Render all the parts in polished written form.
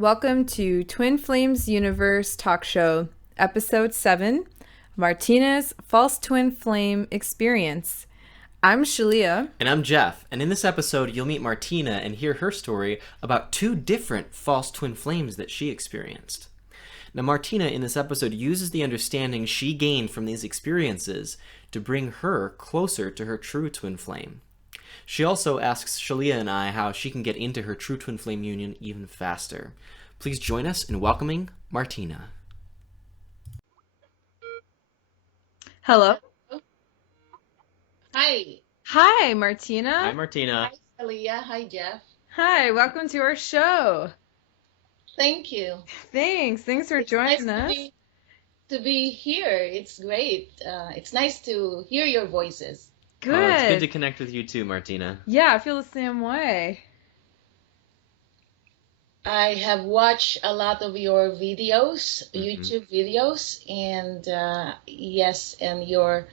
Welcome to Twin Flames Universe Talk Show, Episode 7, Martina's False Twin Flame Experience. I'm Shaleia. And I'm Jeff, and in this episode you'll meet Martina and hear her story about two different false twin flames that she experienced. Now Martina in this episode uses the understanding she gained from these experiences to bring her closer to her true twin flame. She also asks Shaleia and I how she can get into her true twin flame union even faster. Please join us in welcoming Martina. Hello. Hi. Hi, Martina. Hi, Martina. Hi, Shaleia. Hi, Jeff. Hi, welcome to our show. Thank you. Thanks for joining us. To be here. It's great. It's nice to hear your voices. Good. It's good to connect with you too, Martina. Yeah, I feel the same way. I have watched a lot of your videos, YouTube videos, and yes, and you're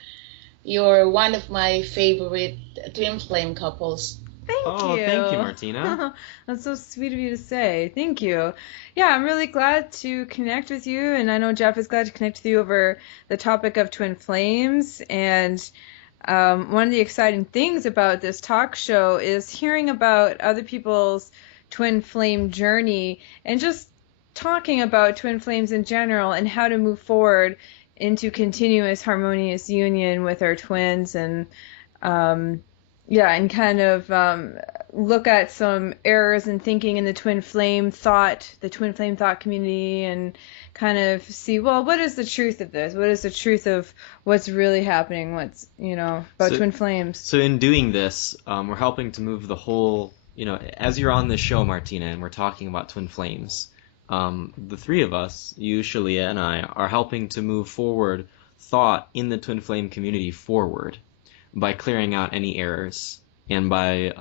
one of my favorite twin flame couples. Thank you. Thank you, Martina. That's so sweet of you to say. Thank you. Yeah, I'm really glad to connect with you, and I know Jeff is glad to connect with you over the topic of twin flames. And one of the exciting things about this talk show is hearing about other people's twin flame journey and just talking about twin flames in general and how to move forward into continuous harmonious union with our twins, and and kind of look at some errors in thinking in the twin flame thought community, and kind of see, well, what is the truth of this? What is the truth of what's really happening? What's, about twin flames? So in doing this, we're helping to move the whole, as you're on this show, Martina, and we're talking about twin flames, the three of us, you, Shaleia, and I, are helping to move forward thought in the twin flame community forward by clearing out any errors and by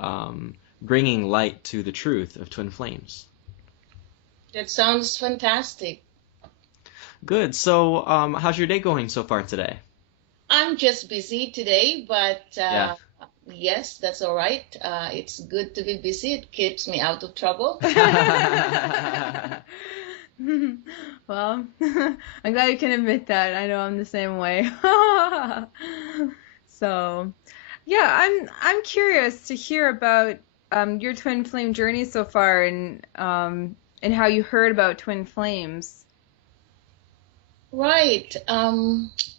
bringing light to the truth of twin flames. That sounds fantastic. Good. So how's your day going so far today? I'm just busy today, but yes, that's all right. It's good to be busy. It keeps me out of trouble. Well, I'm glad you can admit that. I know I'm the same way. So, yeah, I'm curious to hear about your twin flame journey so far, and how you heard about twin flames. Right.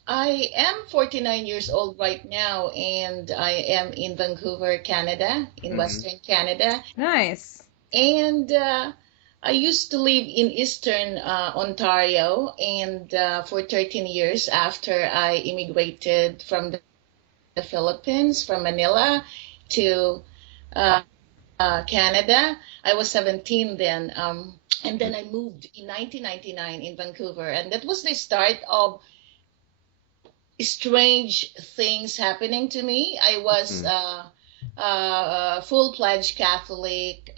I am 49 years old right now, and I am in Vancouver, Canada, in Western Canada. Nice. And I used to live in Eastern Ontario, and for 13 years after I immigrated from the Philippines, from Manila to Canada. I was 17 then. And then I moved in 1999 in Vancouver, and that was the start of strange things happening to me. I was full-fledged Catholic,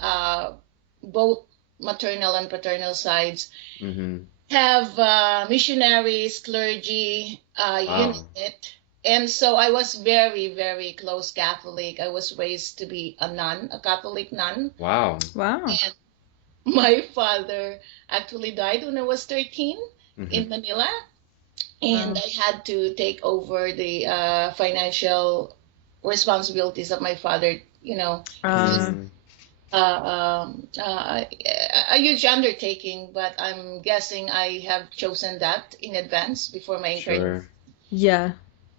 both maternal and paternal sides. Have missionaries, clergy, you name it. And so I was very, very close Catholic. I was raised to be a nun, a Catholic nun. Wow. And my father actually died when I was 13 in Manila, and I had to take over the financial responsibilities of my father, a huge undertaking, but I'm guessing I have chosen that in advance before my incarnation. Sure. Yeah.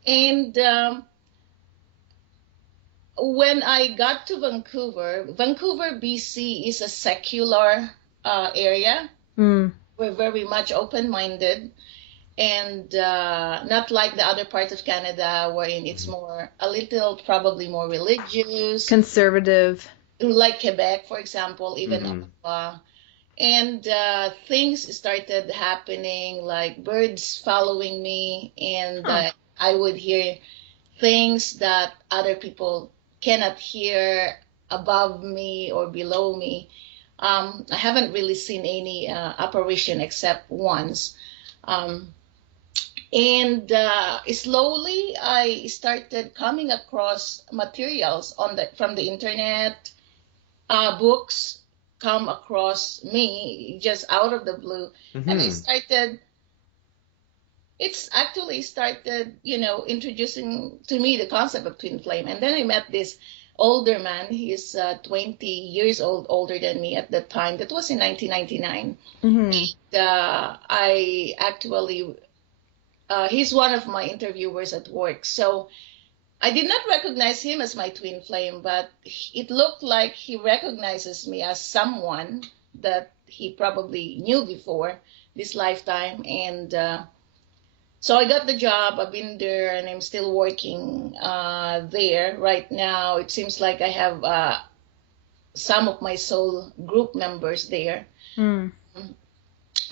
And when I got to Vancouver, BC is a secular area. We're very much open-minded, and not like the other parts of Canada, wherein it's probably more religious. Conservative. Like Quebec, for example, even Ottawa. And things started happening, like birds following me, and I would hear things that other people cannot hear above me or below me. I haven't really seen any apparition except once. And slowly I started coming across materials from the internet, books, come across me just out of the blue. Mm-hmm. And it's actually started, introducing to me the concept of twin flame. And then I met this older man. He's 20 years older than me at that time. That was in 1999. Mm-hmm. And I actually, he's one of my interviewers at work. So I did not recognize him as my twin flame, but it looked like he recognizes me as someone that he probably knew before this lifetime. And so I got the job. I've been there, and I'm still working there right now. It seems like I have some of my soul group members there. Mm.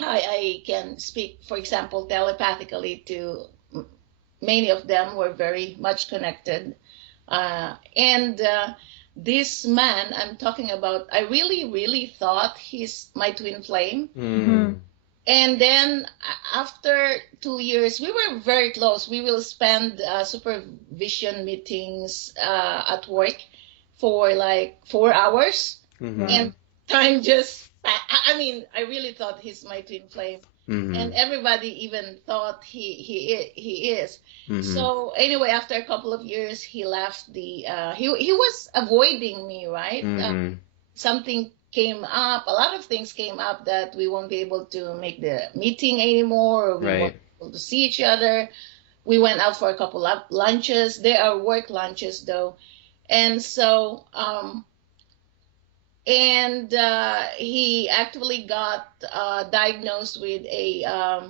I can speak, for example, telepathically to many of them. Were very much connected. And this man I'm talking about, I really, really thought he's my twin flame. Mm-hmm. And then after 2 years, we were very close. We will spend supervision meetings at work for like 4 hours. Mm-hmm. And time just, I mean, I really thought he's my twin flame. Mm-hmm. And everybody even thought he is. Mm-hmm. So anyway, after a couple of years, he left he was avoiding me, right? Mm-hmm. Something came up, a lot of things came up that we won't be able to make the meeting anymore, or we Right. won't be able to see each other. We went out for a couple of lunches. They are work lunches though. And so, he actually got diagnosed with a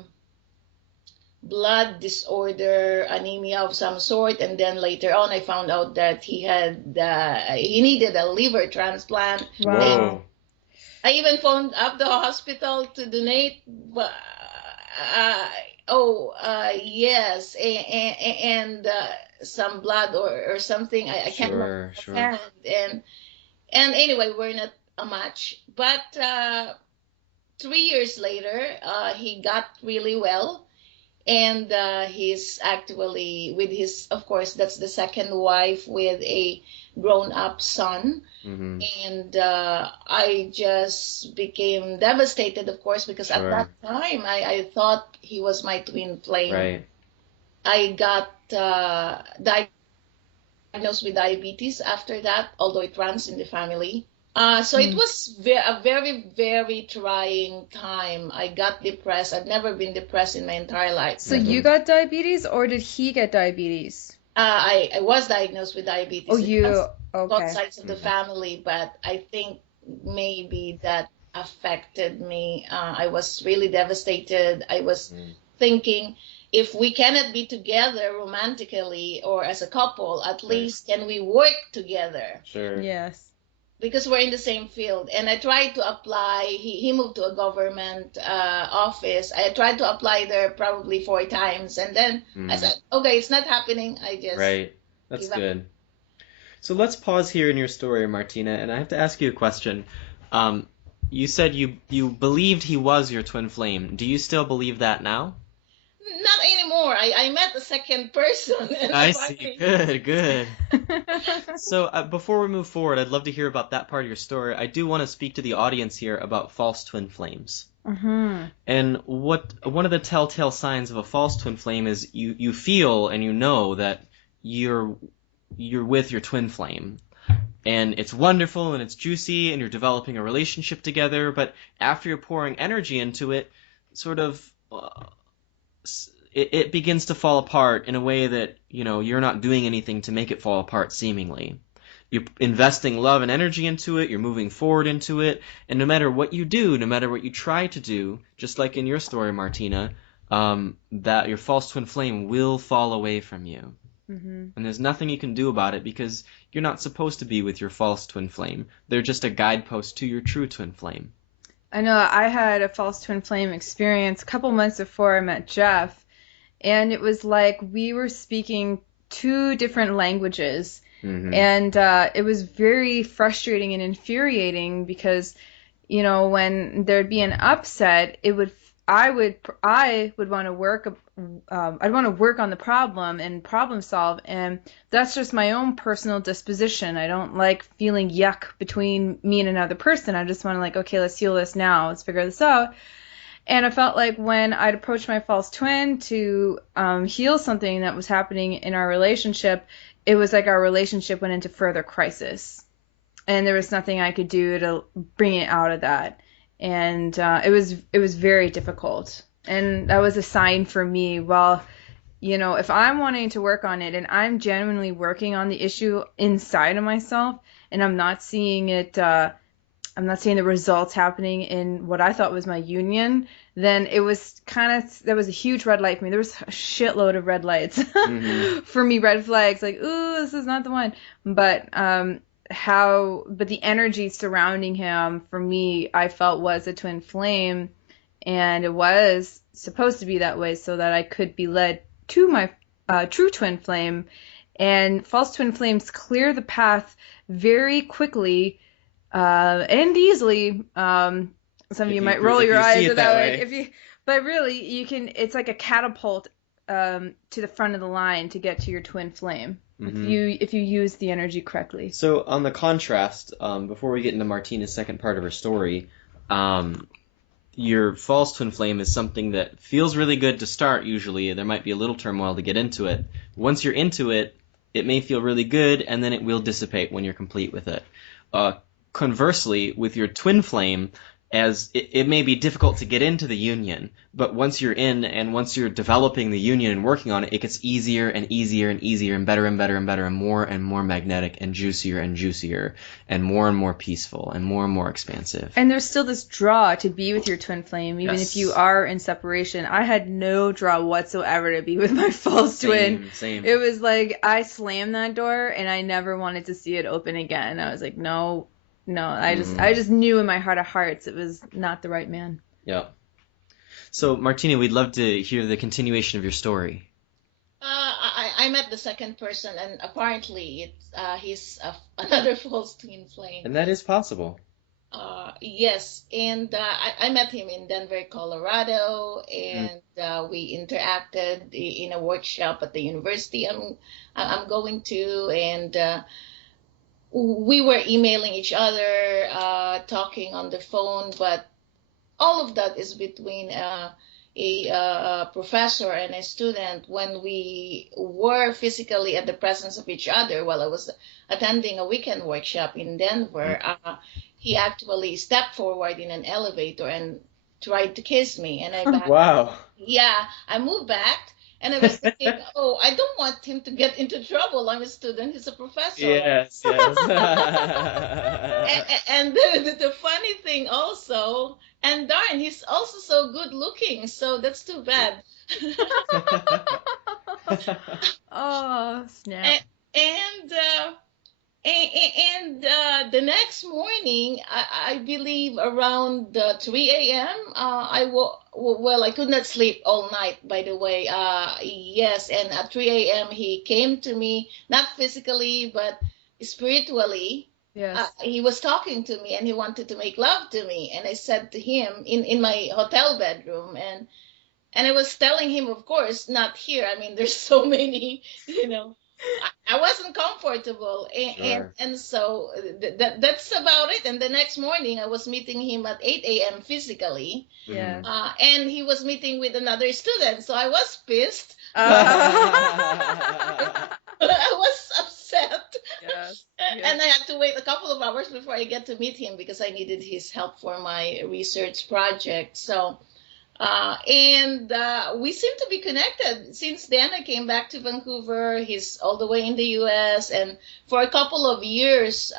blood disorder, anemia of some sort, and then later on I found out that he needed a liver transplant. Wow. Whoa. I even phoned up the hospital to donate. Yes, and some blood or something. I can't remember. Sure. And anyway, we're not a match. But 3 years later, he got really well. And he's actually with his, of course, that's the second wife with a grown-up son. Mm-hmm. And I just became devastated, of course, because at Sure. that time I thought he was my twin flame. Right. I got diagnosed with diabetes after that, although it runs in the family. So it was a very, very trying time. I got depressed. I've never been depressed in my entire life. So you got diabetes, or did he get diabetes? I was diagnosed with diabetes. Oh, It you, runs both okay. sides of the family, but I think maybe that affected me. I was really devastated. I was thinking, if we cannot be together romantically or as a couple, at least can we work together? Sure. Yes. Because we're in the same field. And I tried to apply. He moved to a government office. I tried to apply there probably 4 times. And then I said, okay, it's not happening. I just... Right. That's give up. good. So let's pause here in your story, Martina, and I have to ask you a question. You said you believed he was your twin flame. Do you still believe that now? Not anymore. I met a second person. And I see. Good. So before we move forward, I'd love to hear about that part of your story. I do want to speak to the audience here about false twin flames. Mm-hmm. And one of the telltale signs of a false twin flame is you feel and you know that you're with your twin flame. And it's wonderful and it's juicy and you're developing a relationship together, but after you're pouring energy into it, sort of it begins to fall apart in a way that, you're not doing anything to make it fall apart, seemingly. You're investing love and energy into it, you're moving forward into it, and no matter what you do, no matter what you try to do, just like in your story, Martina, that your false twin flame will fall away from you. Mm-hmm. And there's nothing you can do about it because you're not supposed to be with your false twin flame. They're just a guidepost to your true twin flame. I know I had a false twin flame experience a couple months before I met Jeff, and it was like we were speaking 2 different languages, and it was very frustrating and infuriating because, when there'd be an upset, it would I would want to work. I'd want to work on the problem and problem solve, and that's just my own personal disposition. I don't like feeling yuck between me and another person. I just want to like, okay, let's heal this now. Let's figure this out. And I felt like when I'd approach my false twin to heal something that was happening in our relationship, it was like our relationship went into further crisis, and there was nothing I could do to bring it out of that. And it was very difficult. And that was a sign for me, well, if I'm wanting to work on it and I'm genuinely working on the issue inside of myself and I'm not seeing it, I'm not seeing the results happening in what I thought was my union, then it was that was a huge red light for me. There was a shitload of red lights for me, red flags, like, ooh, this is not the one. But the energy surrounding him for me, I felt was a twin flame, and it was supposed to be that way so that I could be led to my true twin flame. And false twin flames clear the path very quickly and easily. Some of you might roll your eyes at that way. But really, you can. It's like a catapult to the front of the line to get to your twin flame. If you use the energy correctly. So on the contrast, before we get into Martina's second part of her story, your false twin flame is something that feels really good to start usually. There might be a little turmoil to get into it. Once you're into it, it may feel really good, and then it will dissipate when you're complete with it. Conversely, with your twin flame, as it may be difficult to get into the union, but once you're in and once you're developing the union and working on it, it gets easier and easier and easier and better and better and better and more magnetic and juicier and more peaceful and more expansive. And there's still this draw to be with your twin flame, even if you are in separation. I had no draw whatsoever to be with my false twin. Same. It was like I slammed that door and I never wanted to see it open again. I was like, no, I just knew in my heart of hearts it was not the right man. Yeah. So, Martina, we'd love to hear the continuation of your story. I met the second person, and apparently he's another false twin flame. And that is possible. Yes, and I met him in Denver, Colorado, and we interacted in a workshop at the university I'm going to, and we were emailing each other, talking on the phone, but all of that is between a professor and a student. When we were physically at the presence of each other while I was attending a weekend workshop in Denver, he actually stepped forward in an elevator and tried to kiss me. And I moved back. And I was thinking, I don't want him to get into trouble. I'm a student. He's a professor. Yes. And the funny thing also, and darn, he's also so good looking. So that's too bad. Oh, snap. And the next morning, I believe around 3 a.m., I could not sleep all night, by the way. Yes, and at 3 a.m., he came to me, not physically, but spiritually. Yes. He was talking to me, and he wanted to make love to me. And I said to him in my hotel bedroom, and I was telling him, of course, not here. I mean, there's so many, I wasn't comfortable, and so that's about it. And the next morning, I was meeting him at 8 a.m. physically, and he was meeting with another student. So I was pissed. I was upset, and I had to wait a couple of hours before I get to meet him because I needed his help for my research project. So. We seem to be connected. Since then, I came back to Vancouver. He's all the way in the U.S. And for a couple of years,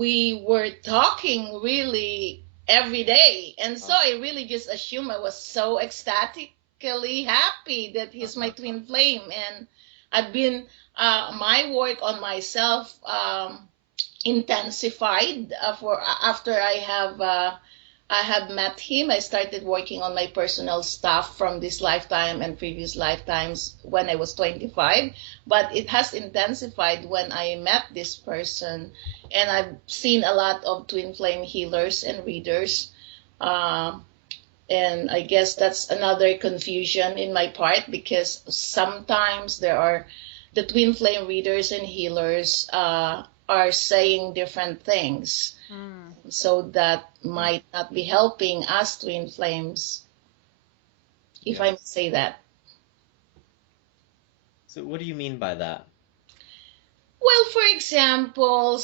we were talking really every day. And so I really just assumed I was so ecstatically happy that he's my twin flame. And I've been, my work on myself intensified after I have met him. I started working on my personal stuff from this lifetime and previous lifetimes when I was 25, but it has intensified when I met this person, and I've seen a lot of twin flame healers and readers. And I guess that's another confusion in my part, because sometimes there are the twin flame readers and healers are saying different things. So that might not be helping us twin flames, if I may say that. So what do you mean by that? Well, for example,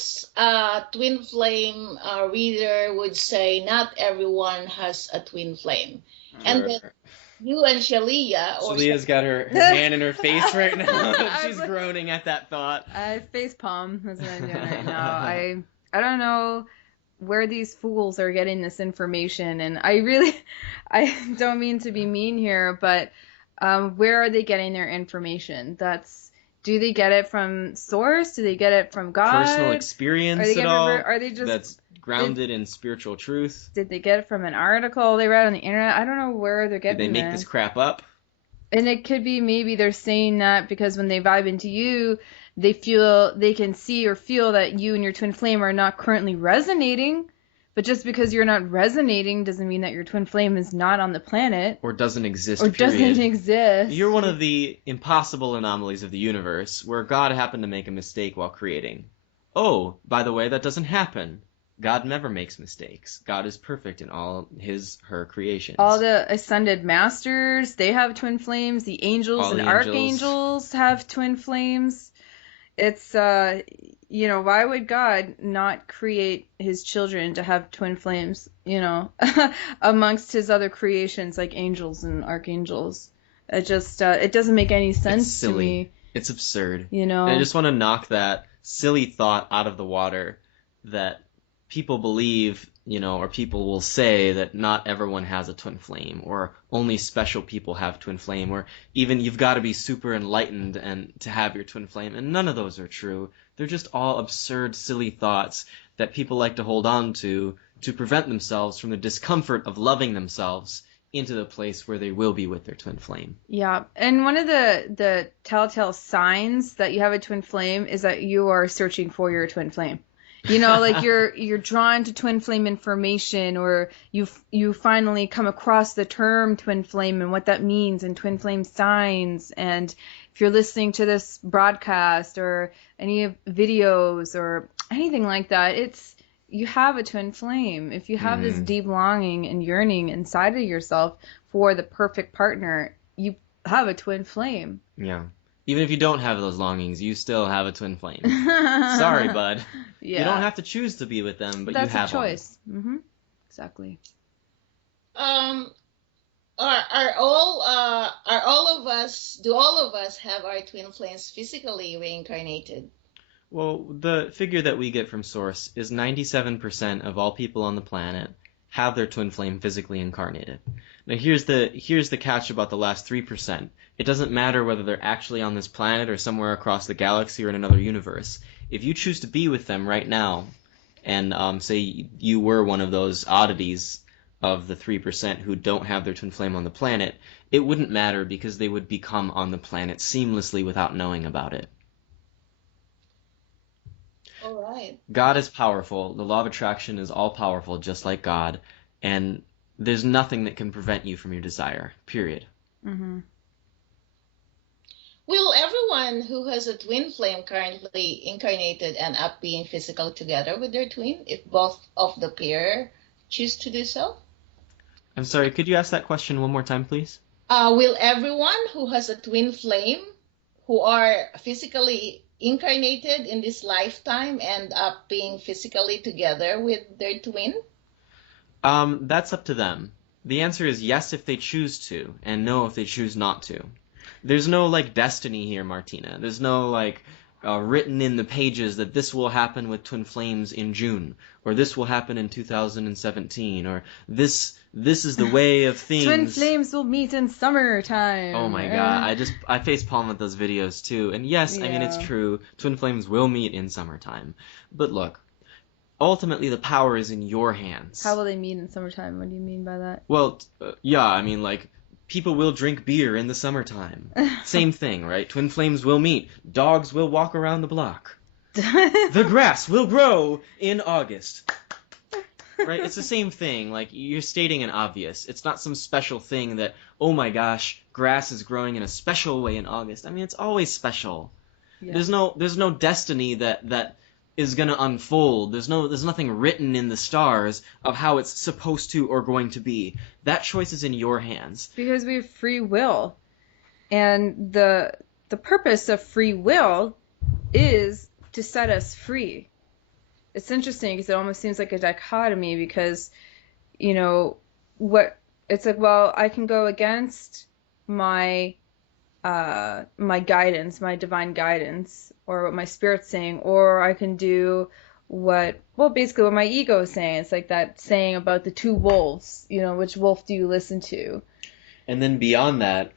twin flame reader would say not everyone has a twin flame. Sure. And then you and Shaleia... Shaleia's got her hand in her face right now. She's groaning at that thought. I face palm. That's what I'm doing right now. I don't know where these fools are getting this information, and I don't mean to be mean here, but where are they getting their information? Do they get it from source? Do they get it from God? Personal experience at all? Are they just that's grounded in spiritual truth? Did they get it from an article they read on the internet? I don't know where they're getting it. Did they make this crap up? And it could be maybe they're saying that because when they vibe into you, they can see or feel that you and your twin flame are not currently resonating. But just because you're not resonating doesn't mean that your twin flame is not on the planet. Or doesn't exist, doesn't exist. You're one of the impossible anomalies of the universe, where God happened to make a mistake while creating. Oh, by the way, that doesn't happen. God never makes mistakes. God is perfect in all her creations. All the ascended masters, they have twin flames. The angels and archangels have twin flames. It's, why would God not create his children to have twin flames, amongst his other creations like angels and archangels? It just, it doesn't make any sense to me. It's absurd. And I just want to knock that silly thought out of the water that people believe, or people will say that not everyone has a twin flame, or only special people have twin flame, or even you've got to be super enlightened and to have your twin flame, and none of those are true. They're just all absurd, silly thoughts that people like to hold on to prevent themselves from the discomfort of loving themselves into the place where they will be with their twin flame. Yeah, and one of the telltale signs that you have a twin flame is that you are searching for your twin flame. Like you're drawn to twin flame information, or you finally come across the term twin flame and what that means and twin flame signs. And if you're listening to this broadcast or any videos or anything like that, you have a twin flame. If you have this deep longing and yearning inside of yourself for the perfect partner, you have a twin flame. Yeah. Even if you don't have those longings, you still have a twin flame. Sorry, bud. Yeah. You don't have to choose to be with them, but you have one. That's a choice. Mm-hmm. Exactly. Are all of us? Do all of us have our twin flames physically reincarnated? Well, the figure that we get from Source is 97% of all people on the planet have their twin flame physically incarnated. Now here's the catch about the last 3%. It doesn't matter whether they're actually on this planet or somewhere across the galaxy or in another universe. If you choose to be with them right now, and say you were one of those oddities of the 3% who don't have their twin flame on the planet, it wouldn't matter because they would become on the planet seamlessly without knowing about it. All right. God is powerful. The law of attraction is all powerful, just like God, and there's nothing that can prevent you from your desire, period. Mm-hmm. Will everyone who has a twin flame currently incarnated end up being physical together with their twin if both of the pair choose to do so? I'm sorry, could you ask that question one more time, please? Will everyone who has a twin flame who are physically incarnated in this lifetime end up being physically together with their twin? That's up to them. The answer is yes if they choose to, and no if they choose not to. There's no, destiny here, Martina. There's no, written in the pages that this will happen with twin flames in June, or this will happen in 2017, or this is the way of things. Twin flames will meet in summertime. Oh my god, I facepalm at those videos too. And yes, yeah. I mean, it's true. Twin flames will meet in summertime. But look, ultimately the power is in your hands. How will they meet in summertime? What do you mean by that? Well, yeah, I mean, people will drink beer in the summertime. Same thing, right? Twin flames will meet. Dogs will walk around the block. The grass will grow in August. Right? It's the same thing. Like, you're stating an obvious. It's not some special thing that, oh my gosh, grass is growing in a special way in August. I mean, it's always special. Yeah. There's no destiny that is going to unfold. There's nothing written in the stars of how it's supposed to or going to be. That choice is in your hands. Because we have free will. And the purpose of free will is to set us free. It's interesting because it almost seems like a dichotomy because, you know, it's like, well, I can go against my my guidance, my divine guidance, or what my spirit's saying, or I can do basically what my ego is saying. It's like that saying about the two wolves, you know, which wolf do you listen to? And then beyond that,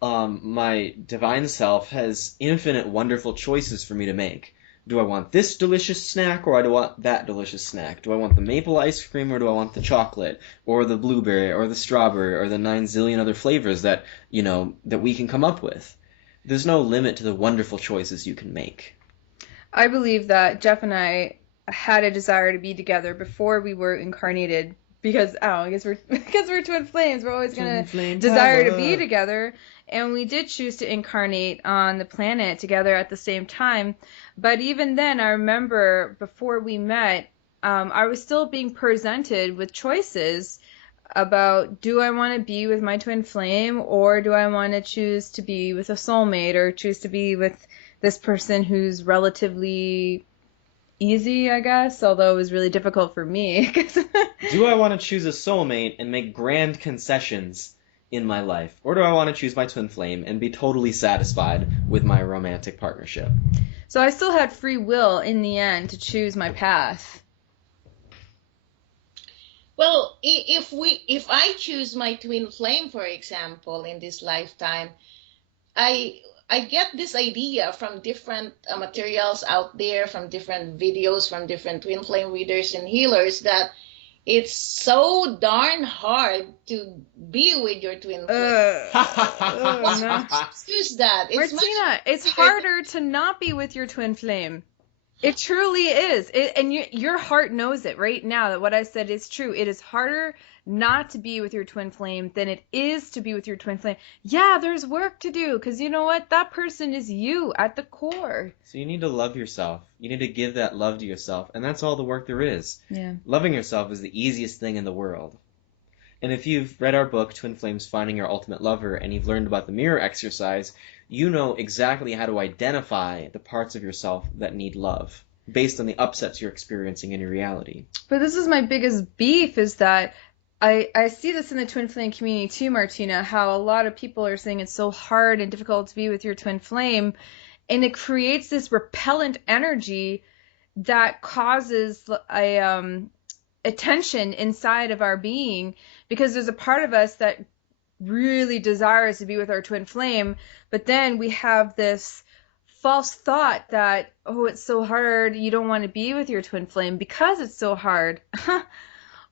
my divine self has infinite wonderful choices for me to make. Do I want this delicious snack or do I want that delicious snack? Do I want the maple ice cream or do I want the chocolate or the blueberry or the strawberry or the 9 zillion other flavors that, you know, that we can come up with? There's no limit to the wonderful choices you can make. I believe that Jeff and I had a desire to be together before we were incarnated because, I guess we're twin flames. We're always going to desire to be together. And we did choose to incarnate on the planet together at the same time. But even then, I remember before we met, I was still being presented with choices about, do I want to be with my twin flame or do I want to choose to be with a soulmate or choose to be with this person who's relatively easy, I guess, although it was really difficult for me. Do I want to choose a soulmate and make grand concessions in my life, or do I want to choose my twin flame and be totally satisfied with my romantic partnership? So I still had free will in the end to choose my path. Well, if I choose my twin flame, for example, in this lifetime, I get this idea from different materials out there, from different videos, from different twin flame readers and healers, that it's so darn hard to be with your twin flame. No. Choose that. Martina, it's harder to not be with your twin flame. It truly is. And your heart knows it right now that what I said is true. It is harder not to be with your twin flame than it is to be with your twin flame. Yeah, there's work to do because you know what? That person is you at the core. So you need to love yourself. You need to give that love to yourself. And that's all the work there is. Yeah. Loving yourself is the easiest thing in the world. And if you've read our book, Twin Flames Finding Your Ultimate Lover, and you've learned about the mirror exercise, you know exactly how to identify the parts of yourself that need love based on the upsets you're experiencing in your reality. But this is my biggest beef is that I see this in the twin flame community too, Martina, how a lot of people are saying it's so hard and difficult to be with your twin flame. And it creates this repellent energy that causes a tension inside of our being because there's a part of us that really desires to be with our twin flame. But then we have this false thought that, oh, it's so hard. You don't want to be with your twin flame because it's so hard.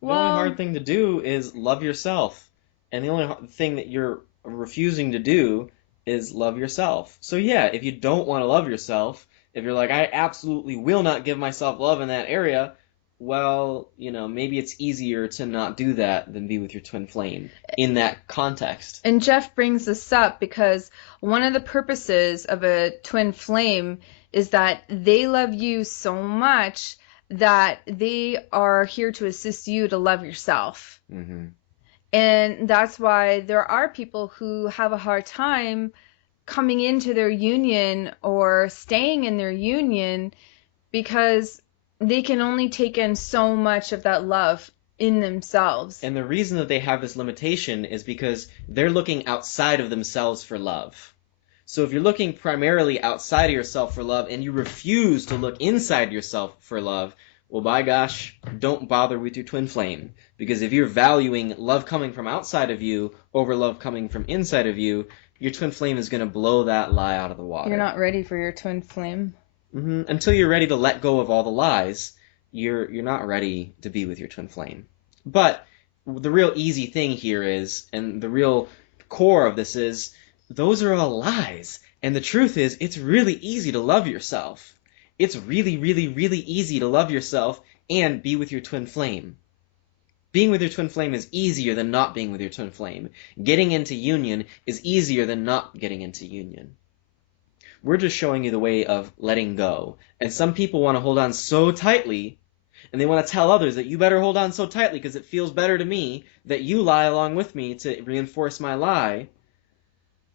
The only hard thing to do is love yourself. And the only thing that you're refusing to do is love yourself. So yeah, if you don't want to love yourself, if you're like, I absolutely will not give myself love in that area, well, you know, maybe it's easier to not do that than be with your twin flame in that context. And Jeff brings this up because one of the purposes of a twin flame is that they love you so much that they are here to assist you to love yourself. Mm-hmm. And that's why there are people who have a hard time coming into their union or staying in their union because they can only take in so much of that love in themselves. And the reason that they have this limitation is because they're looking outside of themselves for love. So if you're looking primarily outside of yourself for love and you refuse to look inside yourself for love, well, by gosh, don't bother with your twin flame. Because if you're valuing love coming from outside of you over love coming from inside of you, your twin flame is going to blow that lie out of the water. You're not ready for your twin flame. Mm-hmm. Until you're ready to let go of all the lies, you're not ready to be with your twin flame. But the real easy thing here is, and the real core of this is, those are all lies. And the truth is, it's really easy to love yourself. It's really, really, really easy to love yourself and be with your twin flame. Being with your twin flame is easier than not being with your twin flame. Getting into union is easier than not getting into union. We're just showing you the way of letting go. And some people want to hold on so tightly, and they want to tell others that you better hold on so tightly because it feels better to me that you lie along with me to reinforce my lie.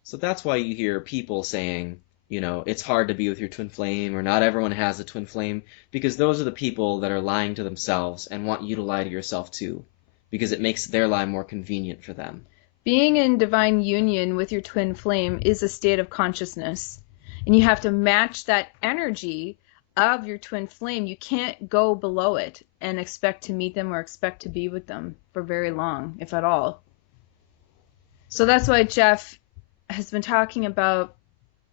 So that's why you hear people saying, it's hard to be with your twin flame, or not everyone has a twin flame, because those are the people that are lying to themselves and want you to lie to yourself too, because it makes their lie more convenient for them. Being in divine union with your twin flame is a state of consciousness, and you have to match that energy of your twin flame. You can't go below it and expect to meet them or expect to be with them for very long, if at all. So that's why Jeff has been talking about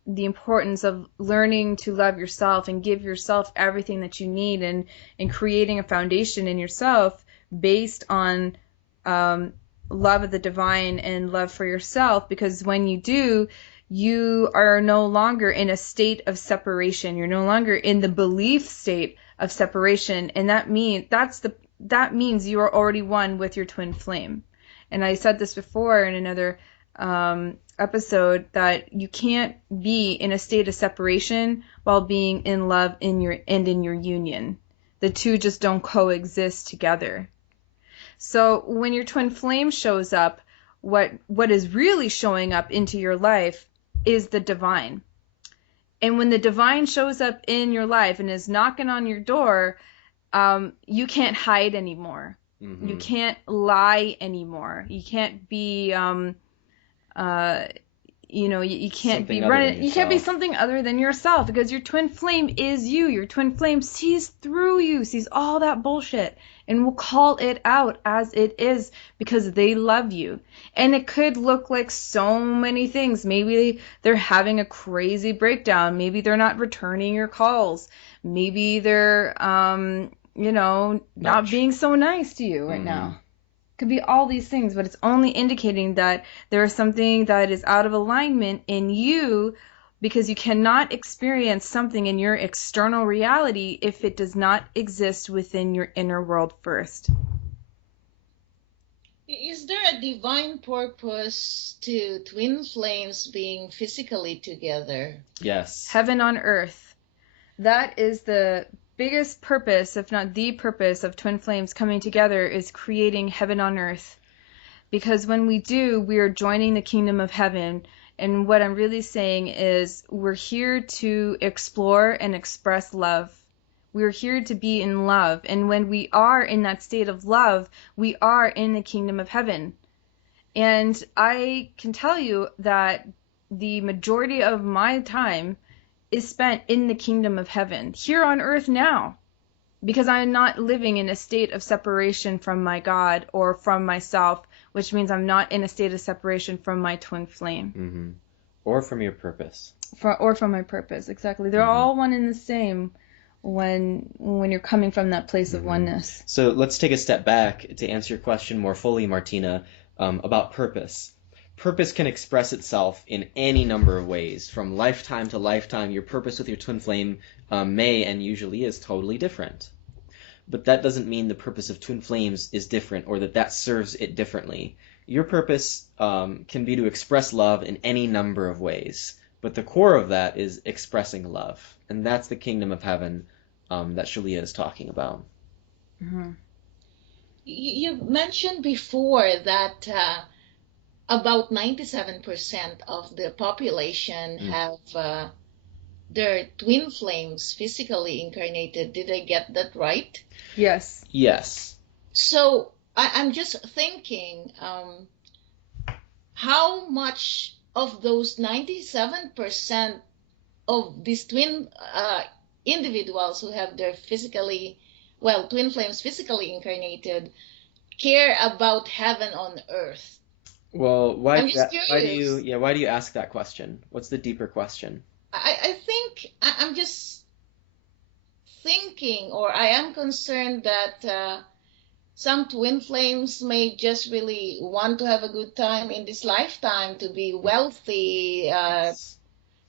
the importance of learning to love yourself and give yourself everything that you need, and creating a foundation in yourself based on love of the divine and love for yourself. Because when you do, you are no longer in a state of separation. You're no longer in the belief state of separation, and that means you are already one with your twin flame. And I said this before in another episode, that you can't be in a state of separation while being in love in your union. The two just don't coexist together. So when your twin flame shows up, what is really showing up into your life is the divine. And when the divine shows up in your life and is knocking on your door, you can't hide anymore. Mm-hmm. You can't lie anymore. You can't be you can't be running. You can't be something other than yourself, because your twin flame is you. Your twin flame sees through you, sees all that bullshit, and will call it out as it is, because they love you. And it could look like so many things. Maybe they're having a crazy breakdown. Maybe they're not returning your calls. Maybe they're not being so nice to you right now. Could be all these things, but it's only indicating that there is something that is out of alignment in you, because you cannot experience something in your external reality if it does not exist within your inner world first. Is there a divine purpose to twin flames being physically together? Yes. Heaven on earth. That is the biggest purpose, if not the purpose, of twin flames coming together, is creating heaven on earth. Because when we do, we are joining the kingdom of heaven. And what I'm really saying is, we're here to explore and express love. We're here to be in love. And when we are in that state of love, we are in the kingdom of heaven. And I can tell you that the majority of my time is spent in the kingdom of heaven, here on earth now, because I'm not living in a state of separation from my God or from myself, which means I'm not in a state of separation from my twin flame. Mm-hmm. Or from your purpose. Or from my purpose, exactly. They're all one and the same when you're coming from that place of oneness. So let's take a step back to answer your question more fully, Martina, about purpose. Purpose can express itself in any number of ways. From lifetime to lifetime, your purpose with your twin flame may and usually is totally different. But that doesn't mean the purpose of twin flames is different, or that serves it differently. Your purpose can be to express love in any number of ways. But the core of that is expressing love. And that's the kingdom of heaven that Shaleia is talking about. Mm-hmm. You mentioned before that about 97% of the population have their twin flames physically incarnated. Did I get that right? Yes. Yes. So I'm just thinking, how much of those 97% of these twin individuals who have their twin flames physically incarnated care about heaven on earth? Well, why do you ask that question? What's the deeper question? I think I'm just thinking, or I am concerned that some twin flames may just really want to have a good time in this lifetime, to be wealthy,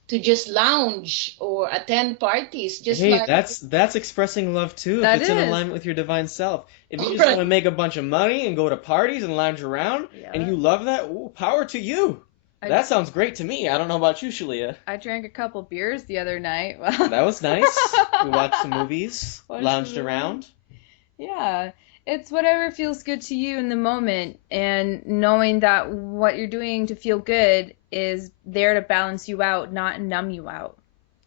to just lounge or attend parties, just Hey, like that's expressing love too, if That it's in is. alignment with your divine self. If you just right. want to make a bunch of money and go to parties and lounge around, and Yeah. you love that, ooh, power to you. I, That sounds great to me. I don't know about you, Shaleia. I drank a couple beers the other night. That was nice. We watched some movies, Watched lounged the movie. around. Yeah, it's whatever feels good to you in the moment, and knowing that what you're doing to feel good is there to balance you out, not numb you out.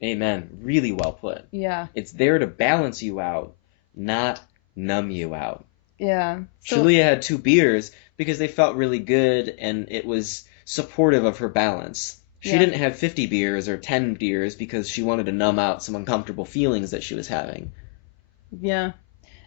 Amen. Really well put. Yeah, It's there to balance you out, not numb you out. yeah. So, Shaleia had 2 beers because they felt really good and it was supportive of her balance. She Yeah. didn't have 50 beers or 10 beers because she wanted to numb out some uncomfortable feelings that she was having. yeah,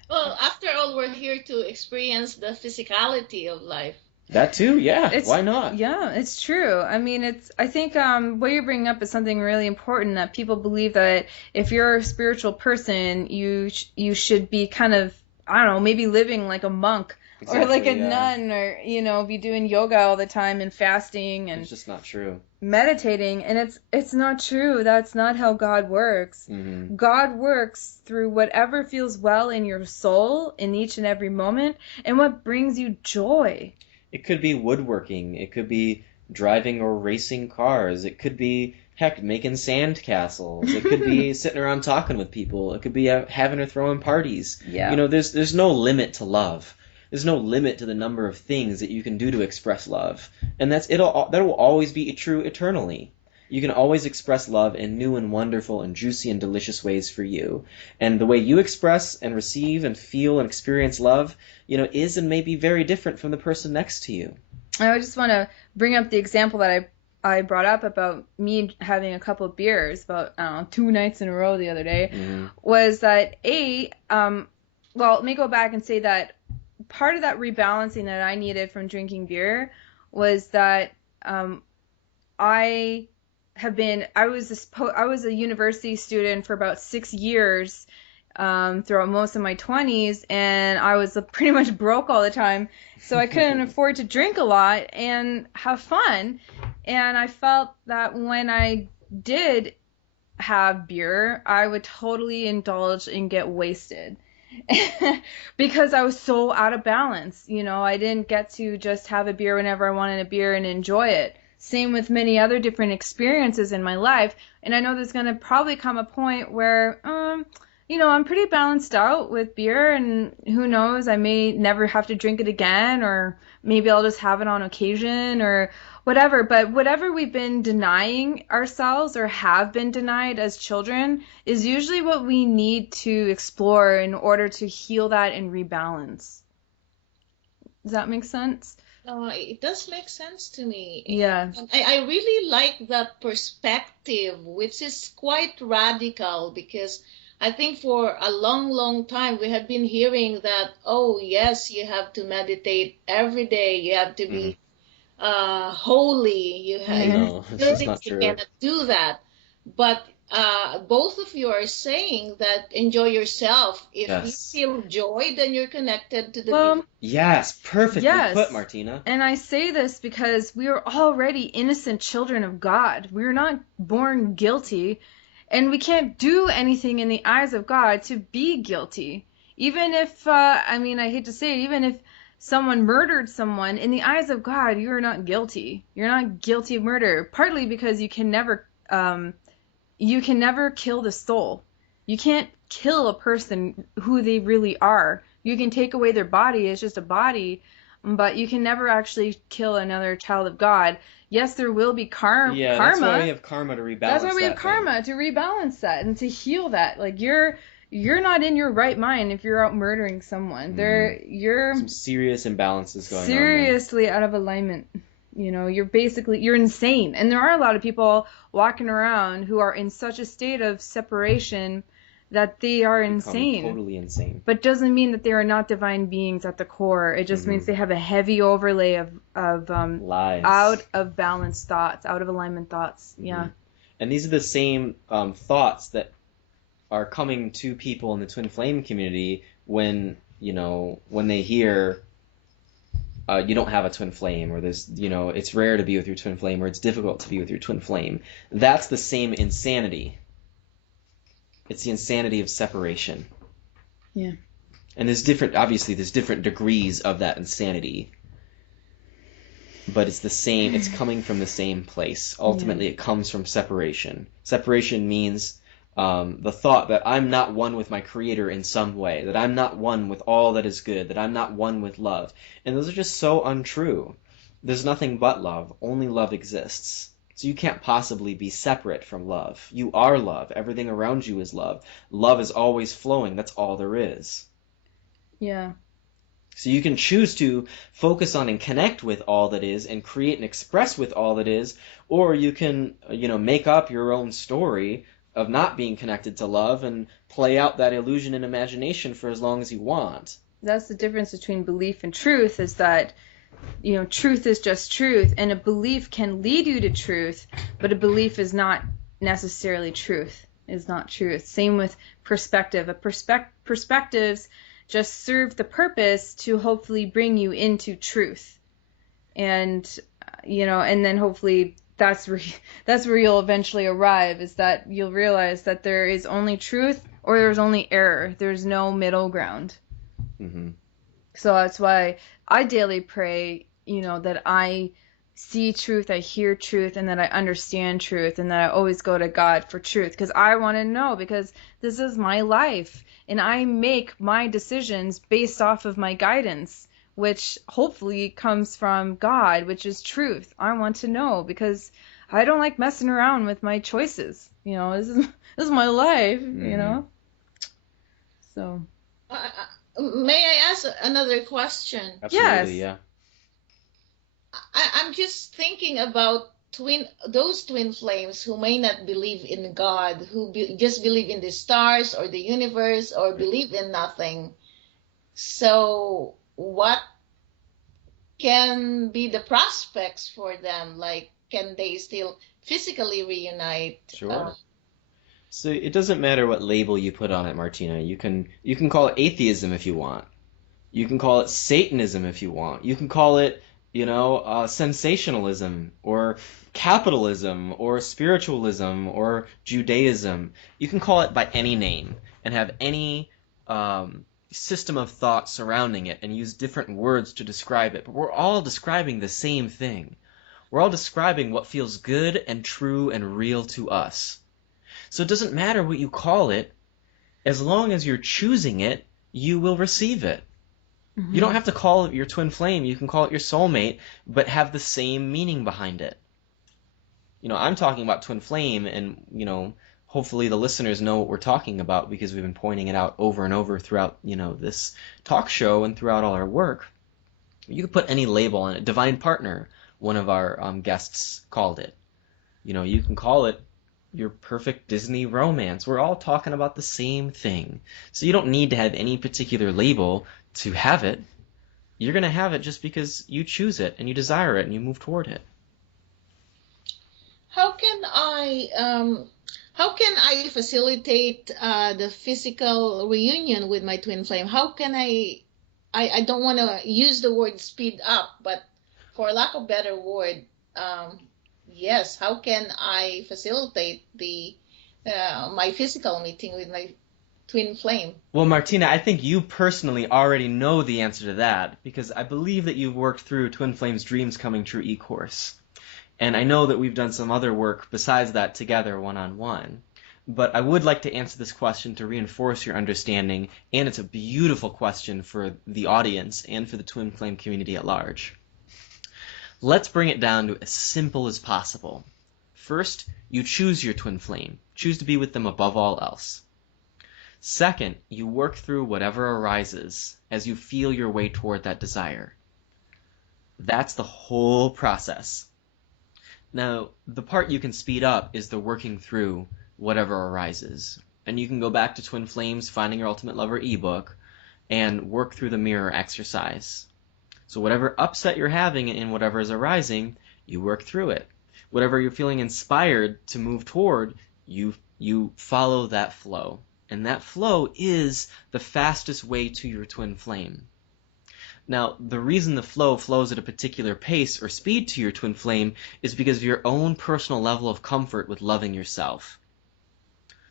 Well, after all, we're here to experience the physicality of life. That too, yeah. it's Why not? yeah, it's true. I mean, I think what you're bringing up is something really important, that people believe that if you're a spiritual person, you should be kind of, I don't know, maybe living like a monk or like a Exactly, yeah. nun, or be doing yoga all the time and fasting and It's just not true. meditating, and it's not true. That's not how God works. Hmm. God works through whatever feels well in your soul in each and every moment, and what brings you joy. It could be woodworking. It could be driving or racing cars. It could be, heck, making sand castles. It could be sitting around talking with people. It could be having or throwing parties. Yeah. You know, there's no limit to love. There's no limit to the number of things that you can do to express love. And that will always be true eternally. You can always express love in new and wonderful and juicy and delicious ways for you. And the way you express and receive and feel and experience love, is and may be very different from the person next to you. I just want to bring up the example that I brought up about me having a couple of beers about, I don't know, 2 nights in a row the other day. Mhm. Was that well, let me go back and say that part of that rebalancing that I needed from drinking beer was that I was a university student for about 6 years throughout most of my 20s, and I was pretty much broke all the time, so I couldn't afford to drink a lot and have fun. And I felt that when I did have beer, I would totally indulge and get wasted. Because I was so out of balance. I didn't get to just have a beer whenever I wanted a beer and enjoy it. Same with many other different experiences in my life. And I know there's going to probably come a point where, I'm pretty balanced out with beer, and who knows, I may never have to drink it again, or maybe I'll just have it on occasion or whatever. But whatever we've been denying ourselves or have been denied as children is usually what we need to explore in order to heal that and rebalance. Does that make sense? It does make sense to me. Yeah. I really like that perspective, which is quite radical, because I think for a long, long time we have been hearing that, oh, yes, you have to meditate every day, you have to be holy, you No, it's just not you true. cannot do that. But both of you are saying that enjoy yourself. If Yes. you feel joy, then you're connected to the Well, Yes, perfectly yes. put, Martina. And I say this because we are already innocent children of God. We're not born guilty, and we can't do anything in the eyes of God to be guilty. Even if, I hate to say it, even if someone murdered someone, in the eyes of God, you are not guilty. You're not guilty of murder, partly because you can never kill the soul. You can't kill a person who they really are. You can take away their body, it's just a body, but you can never actually kill another child of God. Yes, there will be karma. That's why we have karma to rebalance That's why we have that karma, to rebalance that and to heal that. Like, you're not in your right mind if you're out murdering someone. You're Some serious imbalances going on there. seriously out of alignment. You're insane. And there are a lot of people walking around who are in such a state of separation that they are Becoming insane. totally insane. But doesn't mean that they are not divine beings at the core. It just means they have a heavy overlay of Lies. out of balance thoughts, out of alignment thoughts. Yeah. And these are the same thoughts that are coming to people in the twin flame community when they hear you don't have a twin flame, or there's, it's rare to be with your twin flame, or it's difficult to be with your twin flame. That's the same insanity. It's the insanity of separation. Yeah. And there's different degrees of that insanity. But it's the same, it's coming from the same place. Ultimately, it comes from separation. Separation means the thought that I'm not one with my Creator in some way, that I'm not one with all that is good, that I'm not one with love. And those are just so untrue. There's nothing but love. Only love exists. So you can't possibly be separate from love. You are love. Everything around you is love. Love is always flowing. That's all there is. Yeah. So you can choose to focus on and connect with all that is and create and express with all that is, or you can, make up your own story of not being connected to love and play out that illusion in imagination for as long as you want. That's the difference between belief and truth, is that, truth is just truth, and a belief can lead you to truth, but a belief is not necessarily truth, is not truth. Same with perspective. Perspectives just serve the purpose to hopefully bring you into truth. And, and then hopefully that's where you'll eventually arrive, is that you'll realize that there is only truth or there's only error. There's no middle ground. Mm-hmm. So that's why I daily pray, that I see truth, I hear truth, and that I understand truth, and that I always go to God for truth, because I want to know, because this is my life, and I make my decisions based off of my guidance, which hopefully comes from God, which is truth. I want to know, because I don't like messing around with my choices. This is my life, So. May I ask another question? Absolutely, yes. Yeah. I'm just thinking about those twin flames who may not believe in God, who just believe in the stars or the universe, or believe in nothing. So what can be the prospects for them? Like, can they still physically reunite? Sure. So it doesn't matter what label you put on it, Martina. You can call it atheism if you want. You can call it Satanism if you want. You can call it, sensationalism, or capitalism, or spiritualism, or Judaism. You can call it by any name and have any system of thought surrounding it and use different words to describe it. But we're all describing the same thing. We're all describing what feels good and true and real to us. So it doesn't matter what you call it. As long as you're choosing it, you will receive it. Mm-hmm. You don't have to call it your twin flame. You can call it your soulmate, but have the same meaning behind it. I'm talking about twin flame, and, hopefully the listeners know what we're talking about, because we've been pointing it out over and over throughout, this talk show and throughout all our work. You could put any label on it. Divine partner, one of our guests called it. You can call it your perfect Disney romance. We're all talking about the same thing. So you don't need to have any particular label to have it. You're going to have it just because you choose it and you desire it and you move toward it. How can I facilitate the physical reunion with my twin flame? How can I don't want to use the word speed up, but for lack of a better word, yes, how can I facilitate my physical meeting with my twin flame? Well, Martina, I think you personally already know the answer to that, because I believe that you've worked through Twin Flames Dreams Coming True eCourse. And I know that we've done some other work besides that together one-on-one. But I would like to answer this question to reinforce your understanding, and it's a beautiful question for the audience and for the Twin Flame community at large. Let's bring it down to as simple as possible. First, you choose your twin flame. Choose to be with them above all else. Second, you work through whatever arises as you feel your way toward that desire. That's the whole process. Now, the part you can speed up is the working through whatever arises. And you can go back to Twin Flames Finding Your Ultimate Lover ebook and work through the mirror exercise. So whatever upset you're having and whatever is arising, you work through it. Whatever you're feeling inspired to move toward, you follow that flow. And that flow is the fastest way to your twin flame. Now, the reason the flow flows at a particular pace or speed to your twin flame is because of your own personal level of comfort with loving yourself.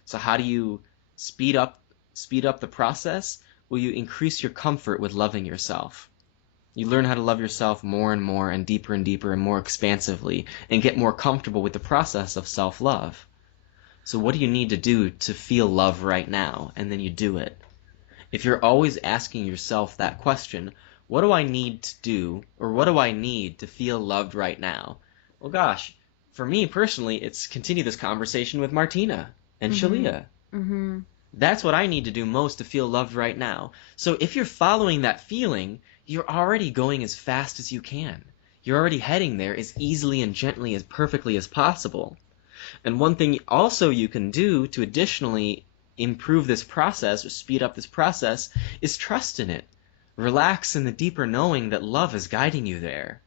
So how do you speed up the process? Well, you increase your comfort with loving yourself. You learn how to love yourself more and more and deeper and more expansively, and get more comfortable with the process of self-love. So what do you need to do to feel love right now? And then you do it. If you're always asking yourself that question, what do I need to do, or what do I need to feel loved right now? Well, gosh, for me personally, it's continue this conversation with Martina and Shaleia. Mm-hmm. That's what I need to do most to feel loved right now. So if you're following that feeling, you're already going as fast as you can. You're already heading there as easily and gently as perfectly as possible. And one thing also you can do to additionally improve this process or speed up this process is trust in it. Relax in the deeper knowing that love is guiding you there.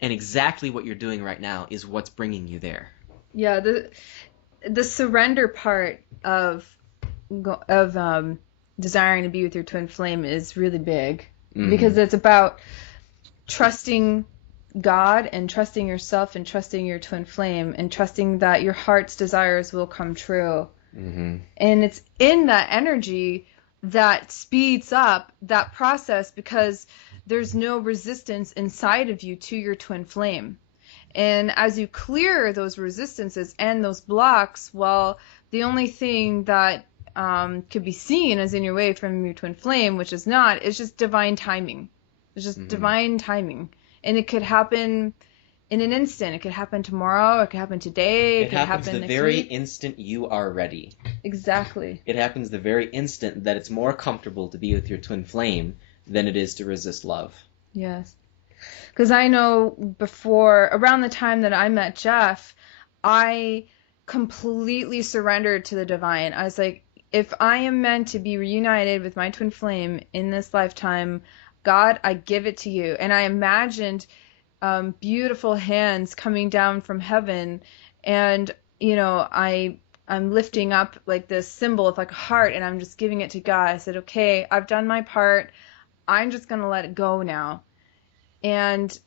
And exactly what you're doing right now is what's bringing you there. Yeah, the surrender part of desiring to be with your twin flame is really big, because it's about trusting God and trusting yourself and trusting your twin flame and trusting that your heart's desires will come true. And it's in that energy that speeds up that process, because there's no resistance inside of you to your twin flame. And as you clear those resistances and those blocks, well, the only thing that could be seen as in your way from your twin flame, which is not, is just divine timing. It's just divine timing. And it could happen in an instant. It could happen tomorrow. It could happen today. It could happens happen the next very week. instant you are ready. Exactly. It happens the very instant that it's more comfortable to be with your twin flame than it is to resist love. Yes. Because I know before, around the time that I met Jeff, I completely surrendered to the divine. I was like, if I am meant to be reunited with my twin flame in this lifetime, God, I give it to you. And I imagined beautiful hands coming down from heaven, and I'm lifting up like this symbol of like a heart, and I'm just giving it to God. I said, okay, I've done my part. I'm just gonna let it go now. And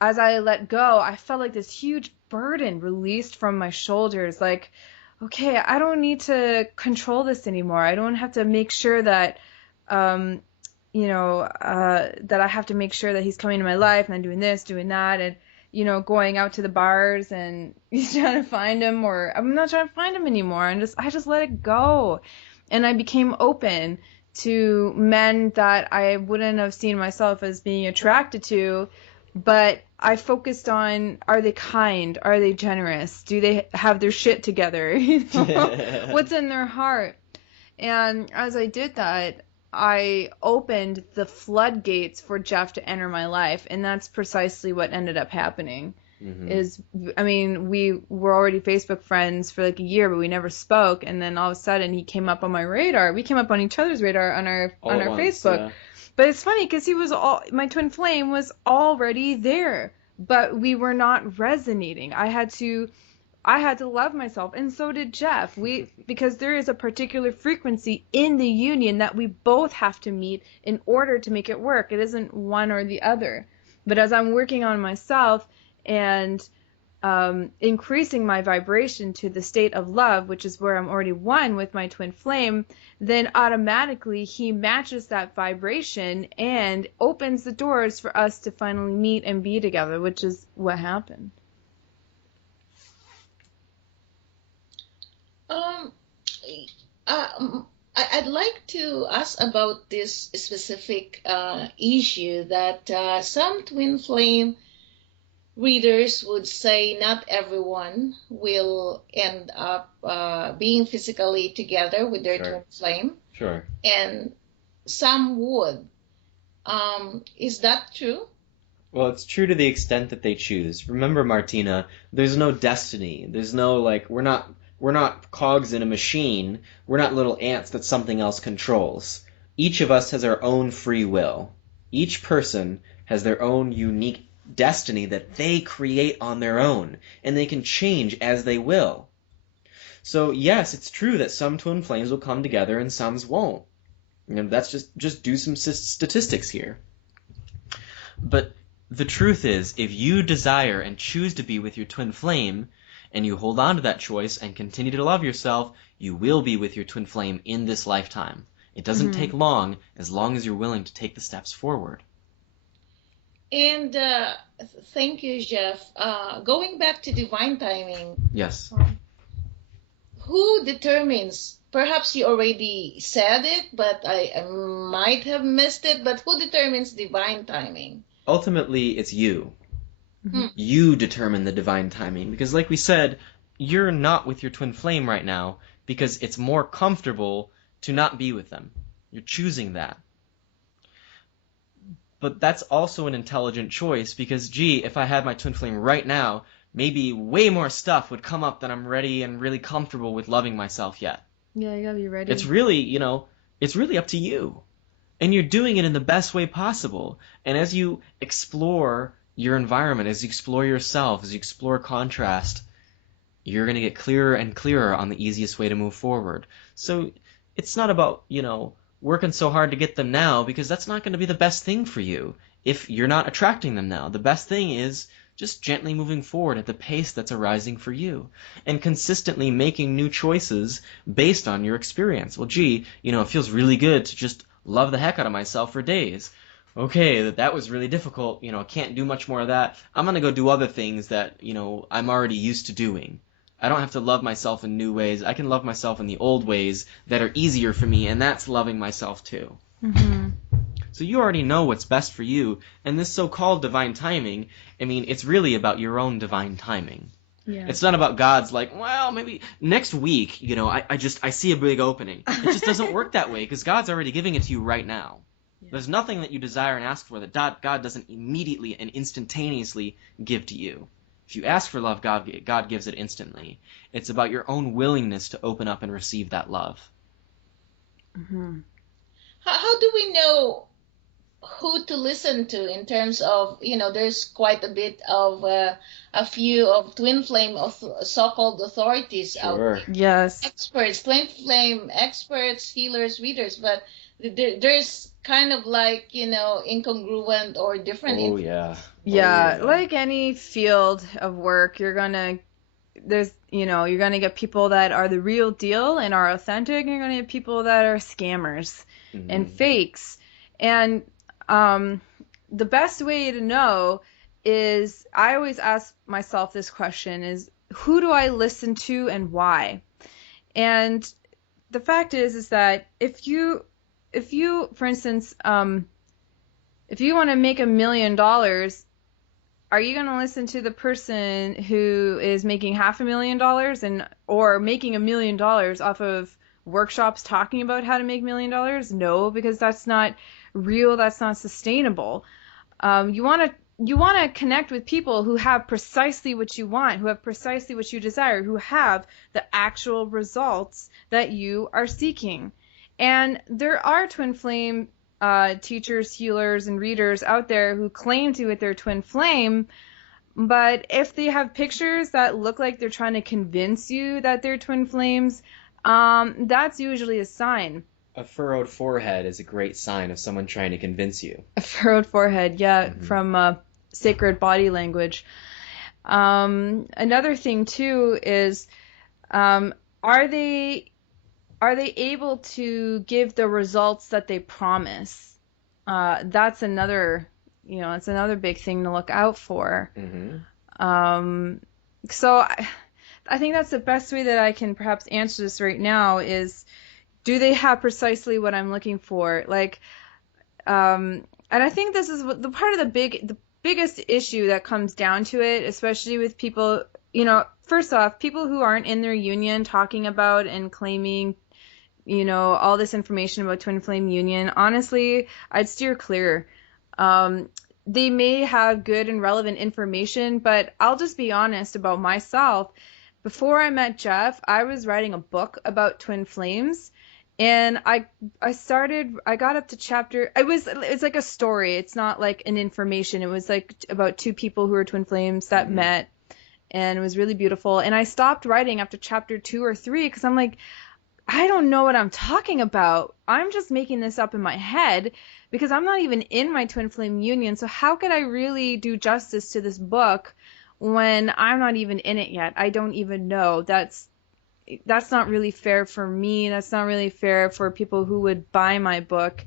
as I let go, I felt like this huge burden released from my shoulders. Like, okay, I don't need to control this anymore. I don't have to make sure that, that I have to make sure that he's coming to my life and I'm doing this, doing that, and, going out to the bars and trying to find him, or I'm not trying to find him anymore. I just let it go. And I became open to men that I wouldn't have seen myself as being attracted to, but I focused on, are they kind? Are they generous? Do they have their shit together? What's in their heart? And as I did that, I opened the floodgates for Jeff to enter my life, and that's precisely what ended up happening. We were already Facebook friends for like a year, but we never spoke. And then all of a sudden, he came up on my radar. We came up on each other's radar on our Facebook. Yeah. But it's funny because my twin flame was already there, but we were not resonating. I had to love myself, and so did Jeff. Because there is a particular frequency in the union that we both have to meet in order to make it work. It isn't one or the other. But as I'm working on myself and increasing my vibration to the state of love, which is where I'm already one with my twin flame, then automatically he matches that vibration and opens the doors for us to finally meet and be together, which is what happened. I'd like to ask about this specific issue that some twin flame readers would say not everyone will end up being physically together with their twin flame. Sure. And some would. Is that true? Well, it's true to the extent that they choose. Remember, Martina, there's no destiny. There's no, we're not cogs in a machine. We're not little ants that something else controls. Each of us has our own free will. Each person has their own unique destiny that they create on their own, and they can change as they will. So yes, it's true that some twin flames will come together and some won't. That's just do some statistics here. But the truth is, if you desire and choose to be with your twin flame, and you hold on to that choice and continue to love yourself, you will be with your twin flame in this lifetime. It doesn't take long as you're willing to take the steps forward. And thank you, Jeff. Going back to divine timing. Yes. Who determines? Perhaps you already said it, but I might have missed it. But who determines divine timing? Ultimately, it's you. You determine the divine timing. Because like we said, you're not with your twin flame right now because it's more comfortable to not be with them. You're choosing that. But that's also an intelligent choice because, gee, if I had my twin flame right now, maybe way more stuff would come up than I'm ready and really comfortable with loving myself yet. Yeah, you gotta be ready. It's really, it's really up to you. And you're doing it in the best way possible. And as you explore your environment, as you explore yourself, as you explore contrast, you're going to get clearer and clearer on the easiest way to move forward. So it's not about, working so hard to get them now, because that's not going to be the best thing for you if you're not attracting them now. The best thing is just gently moving forward at the pace that's arising for you and consistently making new choices based on your experience. Well, gee, it feels really good to just love the heck out of myself for days. Okay, that was really difficult. I can't do much more of that. I'm going to go do other things that, I'm already used to doing. I don't have to love myself in new ways. I can love myself in the old ways that are easier for me, and that's loving myself too. So you already know what's best for you, and this so-called divine timing, it's really about your own divine timing. Yeah. It's not about God's like, well, maybe next week, I see a big opening. It just doesn't work that way, because God's already giving it to you right now. Yeah. There's nothing that you desire and ask for that God doesn't immediately and instantaneously give to you. If you ask for love, God gives it instantly. It's about your own willingness to open up and receive that love. How do we know who to listen to in terms of, there's quite a bit of a few of twin flame of so-called authorities out there. Yes. Experts, twin flame experts, healers, readers, but there's kind of like, incongruent or different. Yeah, like any field of work, you're gonna get people that are the real deal and are authentic, and you're gonna get people that are scammers and fakes. And the best way to know is, I always ask myself this question, is who do I listen to and why? And the fact is that if you, for instance, if you want to make $1 million, are you going to listen to the person who is making $500,000 or making $1 million off of workshops talking about how to make $1 million? No, because that's not real. That's not sustainable. You want to connect with people who have precisely what you want, who have precisely what you desire, who have the actual results that you are seeking. And there are twin flame teachers, healers, and readers out there who claim to be with their twin flame, but if they have pictures that look like they're trying to convince you that they're twin flames, that's usually a sign. A furrowed forehead is a great sign of someone trying to convince you. A furrowed forehead, yeah, from sacred body language. Another thing too is, are they able to give the results that they promise? That's another, it's another big thing to look out for. So I think that's the best way that I can perhaps answer this right now is, do they have precisely what I'm looking for? And I think this is the part of the biggest issue that comes down to it, especially with people, first off, people who aren't in their union talking about and claiming, all this information about twin flame union. Honestly, I'd steer clear. They may have good and relevant information, but I'll just be honest about myself. Before I met Jeff, I was writing a book about twin flames. And I got up to chapter, it's like a story. It's not like an information. It was like about two people who were twin flames that met, and it was really beautiful. And I stopped writing after chapter 2 or 3 because I'm like, I don't know what I'm talking about. I'm just making this up in my head because I'm not even in my twin flame union. So how could I really do justice to this book when I'm not even in it yet? I don't even know. That's not really fair for me. That's not really fair for people who would buy my book,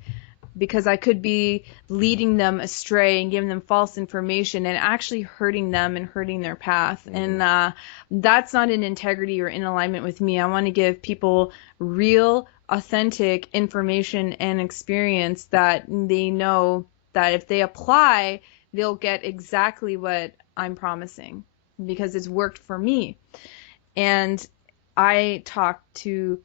because I could be leading them astray and giving them false information and actually hurting them and hurting their path. And that's not in integrity or in alignment with me. I want to give people real, authentic information and experience that they know that if they apply, they'll get exactly what I'm promising, because it's worked for me. And I talk to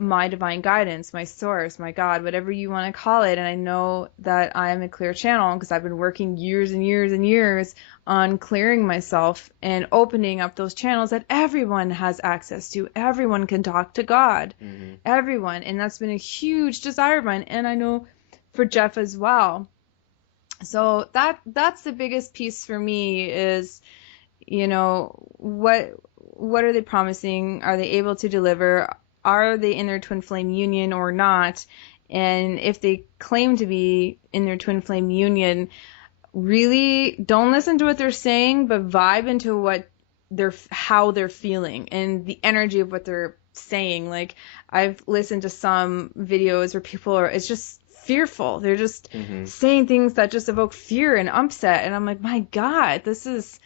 my divine guidance, my source, my God, whatever you want to call it. And I know that I am a clear channel because I've been working years and years and years on clearing myself and opening up those channels that everyone has access to. Everyone can talk to God. Everyone. And that's been a huge desire of mine. And I know for Jeff as well. So that's the biggest piece for me is, what are they promising? Are they able to deliver? Are they in their twin flame union or not? And if they claim to be in their twin flame union, really don't listen to what they're saying, but vibe into how they're feeling and the energy of what they're saying. Like, I've listened to some videos where it's just fearful. They're just saying things that just evoke fear and upset. And I'm like, my God, this is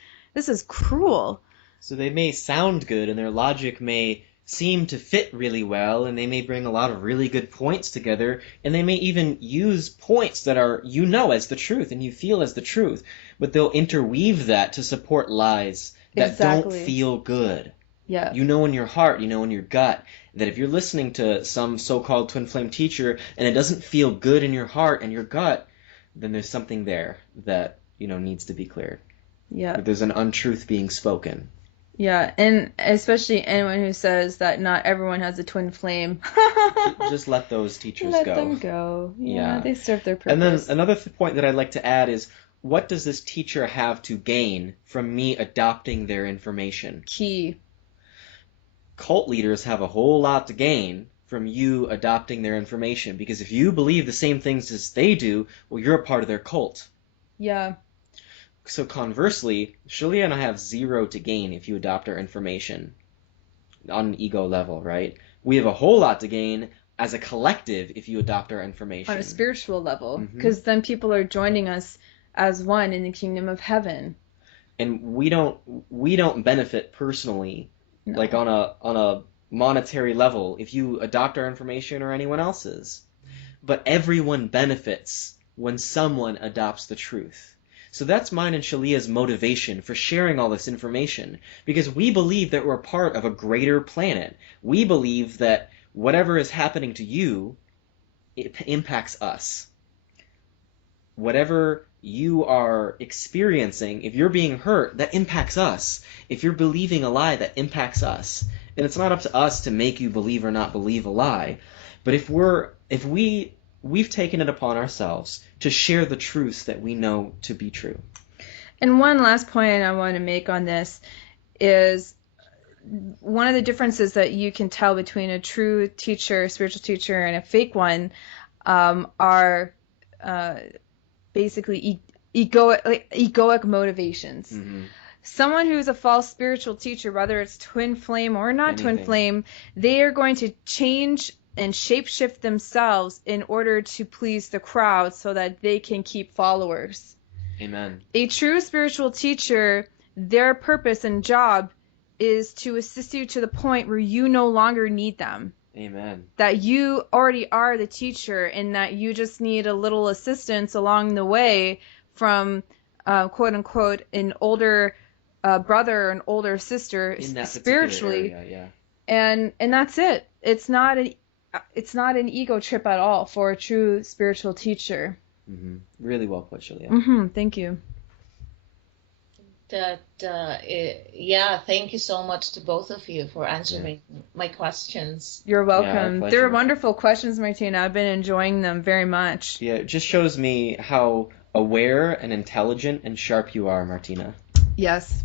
cruel. So they may sound good and their logic may seem to fit really well, and they may bring a lot of really good points together, and they may even use points that are, as the truth and you feel as the truth, but they'll interweave that to support lies that don't feel good. Yeah. You know in your heart, you know in your gut, that if you're listening to some so-called twin flame teacher and it doesn't feel good in your heart and your gut, then there's something there that, needs to be cleared. Yeah. That there's an untruth being spoken. Yeah, and especially anyone who says that not everyone has a twin flame. Just let those teachers go. Let them go. Yeah, they serve their purpose. And then another point that I'd like to add is, what does this teacher have to gain from me adopting their information? Key. Cult leaders have a whole lot to gain from you adopting their information, because if you believe the same things as they do, well, you're a part of their cult. Yeah. So conversely, Shaleia and I have zero to gain if you adopt our information on an ego level, right? We have a whole lot to gain as a collective if you adopt our information. On a spiritual level, because then people are joining us as one in the kingdom of heaven. And we don't benefit personally, like on a monetary level, if you adopt our information or anyone else's. But everyone benefits when someone adopts the truth. So that's mine and Shaleia's motivation for sharing all this information, because we believe that we're part of a greater planet. We believe that whatever is happening to you, it impacts us. Whatever you are experiencing, if you're being hurt, that impacts us. If you're believing a lie, that impacts us. And it's not up to us to make you believe or not believe a lie. But if we've taken it upon ourselves to share the truths that we know to be true. And one last point I want to make on this is one of the differences that you can tell between a true teacher, spiritual teacher, and a fake one are basically egoic motivations. Someone who's a false spiritual teacher, whether it's twin flame or not twin flame, they are going to change and shapeshift themselves in order to please the crowd so that they can keep followers. Amen. A true spiritual teacher, their purpose and job is to assist you to the point where you no longer need them. Amen. That you already are the teacher and that you just need a little assistance along the way from, quote unquote, an older brother or an older sister in that spiritually. Area, And that's it. It's not an ego trip at all for a true spiritual teacher. Really well put, Shaleia. Thank you. Thank you so much to both of you for answering my questions. You're welcome. Yeah, They're wonderful questions, Martina. I've been enjoying them very much. Yeah, it just shows me how aware and intelligent and sharp you are, Martina. Yes.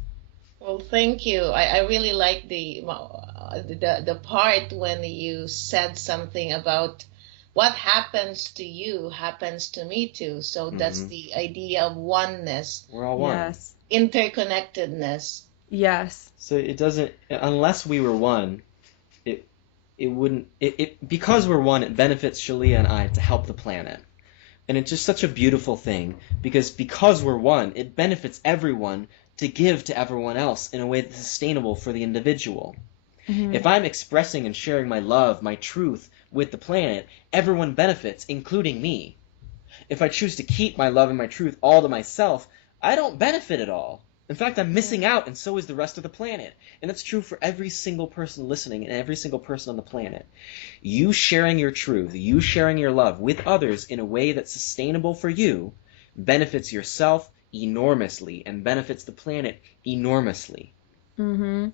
Well, thank you. I really like the part when you said something about what happens to you happens to me too. So that's the idea of oneness. We're all one. Yes. Interconnectedness. Yes. So it doesn't, unless we were one, it wouldn't, because we're one, it benefits Shaleia and I to help the planet. And it's just such a beautiful thing, because we're one, it benefits everyone to give to everyone else in a way that's sustainable for the individual. If I'm expressing and sharing my love, my truth with the planet, everyone benefits, including me. If I choose to keep my love and my truth all to myself, I don't benefit at all. In fact, I'm missing out, and so is the rest of the planet. And that's true for every single person listening and every single person on the planet. You sharing your truth, you sharing your love with others in a way that's sustainable for you benefits yourself enormously and benefits the planet enormously. I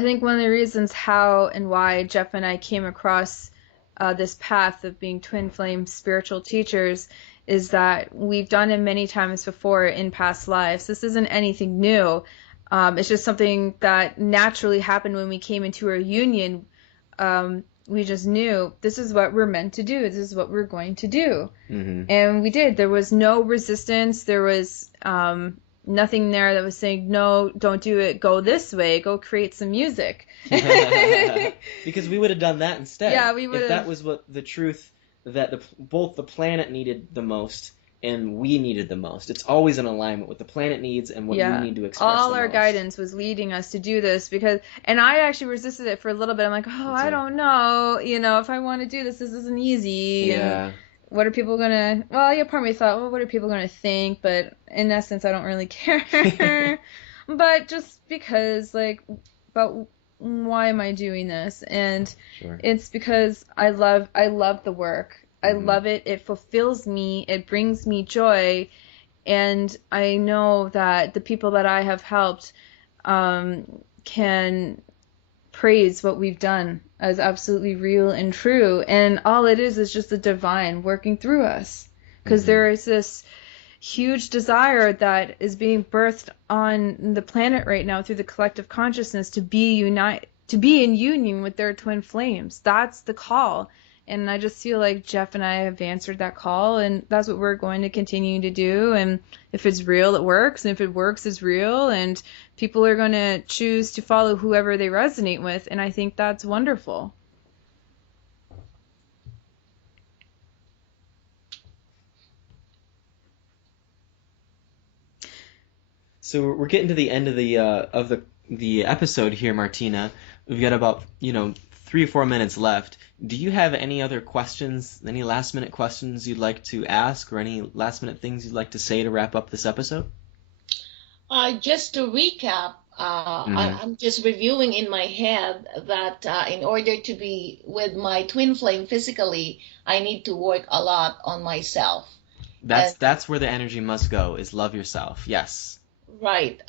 think one of the reasons how and why Jeff and I came across this path of being twin flame spiritual teachers is that we've done it many times before in past lives. This isn't anything new. It's just something that naturally happened when we came into our union. We just knew this is what we're meant to do. This is what we're going to do. And we did. There was no resistance. There was nothing there that was saying, no, don't do it. Go this way. Go create some music. Because we would have done that instead. Yeah, we would have. If that was what the truth that both the planet needed the most and we needed the most. It's always in alignment with the planet needs and what we need to express all the our most. guidance was leading us to do this and I actually resisted it for a little bit. I'm like, I don't know, if I want to do this isn't easy. Yeah. And what are people gonna? Well, yeah, part of me thought, well, what are people gonna think? But in essence, I don't really care. But just because, but why am I doing this? And it's because I love the work. I love it. It fulfills me. It brings me joy. And I know that the people that I have helped can praise what we've done as absolutely real and true. And all it is just the divine working through us. Because there is this huge desire that is being birthed on the planet right now through the collective consciousness to be in union with their twin flames. That's the call. And I just feel like Jeff and I have answered that call, and that's what we're going to continue to do. And if it's real, it works. And if it works, it's real. And people are going to choose to follow whoever they resonate with. And I think that's wonderful. So we're getting to the end of the episode here, Martina. We've got about 3 or 4 minutes left. Do you have any other questions, any last minute questions you'd like to ask, or any last minute things you'd like to say to wrap up this episode? Just to recap, I'm just reviewing in my head that in order to be with my twin flame physically, I need to work a lot on myself. That's where the energy must go, is love yourself. Yes. Right.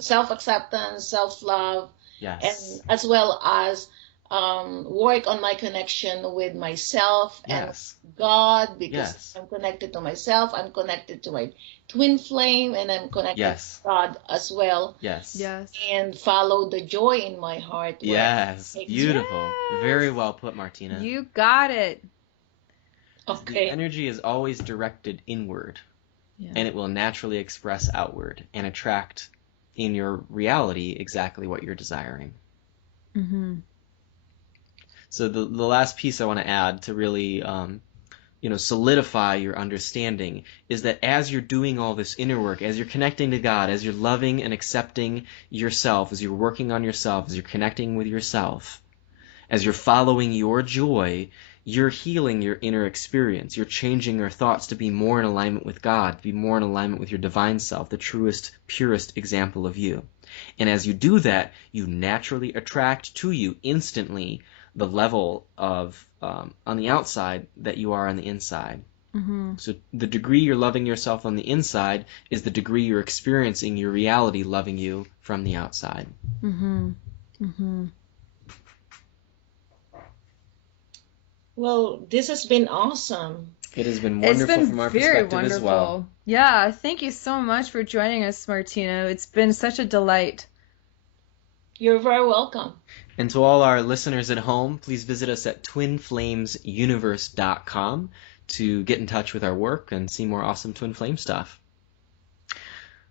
Self-acceptance, self-love, yes. And as well as work on my connection with myself and God, because I'm connected to myself, I'm connected to my twin flame, and I'm connected to God as well. Yes. Yes. And follow the joy in my heart. Yes. Beautiful. Yes. Very well put, Martina. You got it. Okay. The energy is always directed inward, and it will naturally express outward and attract in your reality exactly what you're desiring. So the last piece I want to add to really solidify your understanding is that as you're doing all this inner work, as you're connecting to God, as you're loving and accepting yourself, as you're working on yourself, as you're connecting with yourself, as you're following your joy, you're healing your inner experience. You're changing your thoughts to be more in alignment with God, to be more in alignment with your divine self, the truest, purest example of you. And as you do that, you naturally attract to you instantly the level of on the outside that you are on the inside. So the degree you're loving yourself on the inside is the degree you're experiencing your reality loving you from the outside. Well, this has been awesome. It has been wonderful from our perspective as well. Yeah, thank you so much for joining us, Martina. It's been such a delight. You're very welcome. And to all our listeners at home, please visit us at twinflamesuniverse.com to get in touch with our work and see more awesome Twin Flame stuff.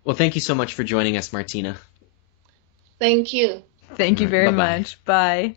Well, thank you so much for joining us, Martina. Thank you. Thank you very much. Bye.